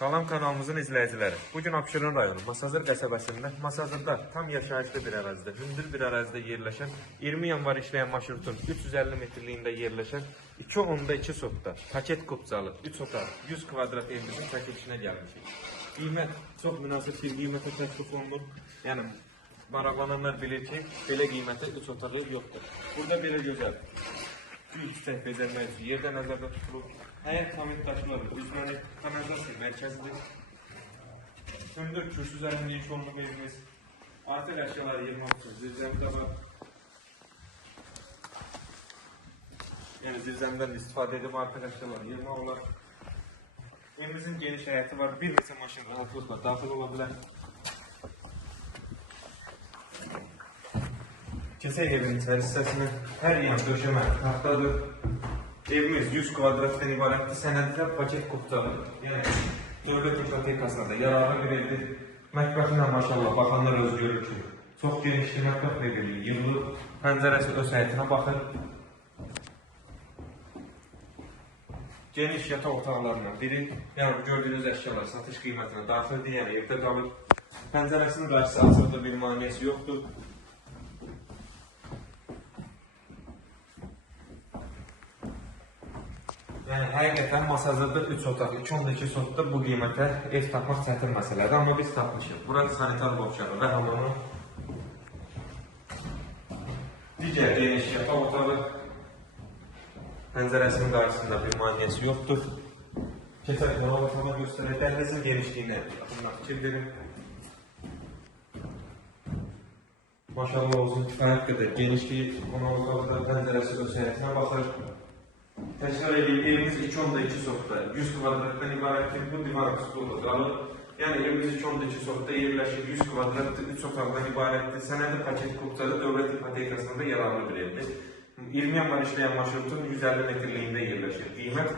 Salam kanalımızın izləyiciləri. Bugün Abşeron rayonu Masazır qəsəbəsində, Masazırda tam yaşayışlı bir ərazidə, hündür bir ərazidə yerləşən, 20 yanvar işləyən marşrutun 350 metrliyində yerləşən 2.2 sotda paket kupcalı 3 otaq 100 kvadrat evimizin çəkilişinə gəlmişik. Qiymət çox münasib bir qiymətə təklif olunur. Yəni maraqlananlar bilir ki, belə qiymətə 3 otaq ev yoxdur. Burada belə gözəl gül çiçək bezəlmək üçün yerdə nəzərdə tutulur. Həyət kamil daşları, üzməni kanalizasiya mərkəzidir. Hündür kürsüzlərin geniş olma evimiz. Artıq əşyaları yığmaq üçün zirzəmdə var. Yəni zirzəmdən istifadə edib artıq əşyaları yığmaq olar. Evimizin geniş həyəti var. Bir neçə maşın rahatlıqla daxil ola bilər. Keçək evin içəri hissəsinə. Hər yan döşəmə taxtadır. Evimiz 100 kvadratdan ibarətdir. Sənədlər paket kupcalı. Yəni dövlət ipotekasına da yararlı bir evdir. Mətbəxinə maşallah baxanlar öz görür ki, çox genişli mətbəx mebeli yığılıb. Pəncərəsi öz həyətinə baxır. Geniş yataq otaqlarından biri. Yəni gördüyünüz əşyalar satış qiymətinə daxildir. Yəni evdə qalır. Pəncərəsinin qarşısı açıqdır, bir maneəsi yoxdur. Yəni həqiqətən Masazırda 3 otaq, 2.2 sotda bu qiymətə ev tapmaq çətin məsələdir, amma biz tapmışıq. Burası sanitar boşluğu və hamamı. Digər geniş yataq otağı. Pəncərəsinin qarşısında bir maneəsi yoxdur. Keçək qonaq otağına göstərək. Dəhlizin genişliyinə yaxından fikir verin. Maşallah olsun, kifayət qədər genişliyi qonaq otağında pəncərəsi öz həyətinə baxır. Təkrar edeyim, evimiz 2.2 sotda 100 kvadratdan ibarətdir. Bu divar stulu qalır. Yəni evimiz 2.2 sotda yerləşir, 100 kvadratdır, 3 otaqdan ibarətdir. Sənədi paket kupcalı dövlət ipotekasında yararlı bir evdir. 20 yanvar işləyən marşrutun 150 metrliyində yerləşir. Qiymət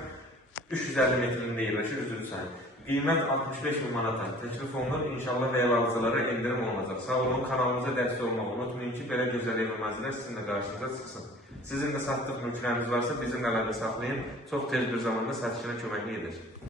350 metrliyində yerləşir, üzrü sayın. Qiymət 65 min manata təklif olunur. İnşallah real alıcılara endirim olunacaq. Sağ olun, kanalımıza dəstək olmağı unutmayın ki, belə gözəl ev əmazilər sizin də qarşınıza çıxsın. Sizin də satdıq mülkləriniz varsa bizimlə əlaqə saxlayın. Çox tez bir zamanda satışına köməklik edəcək.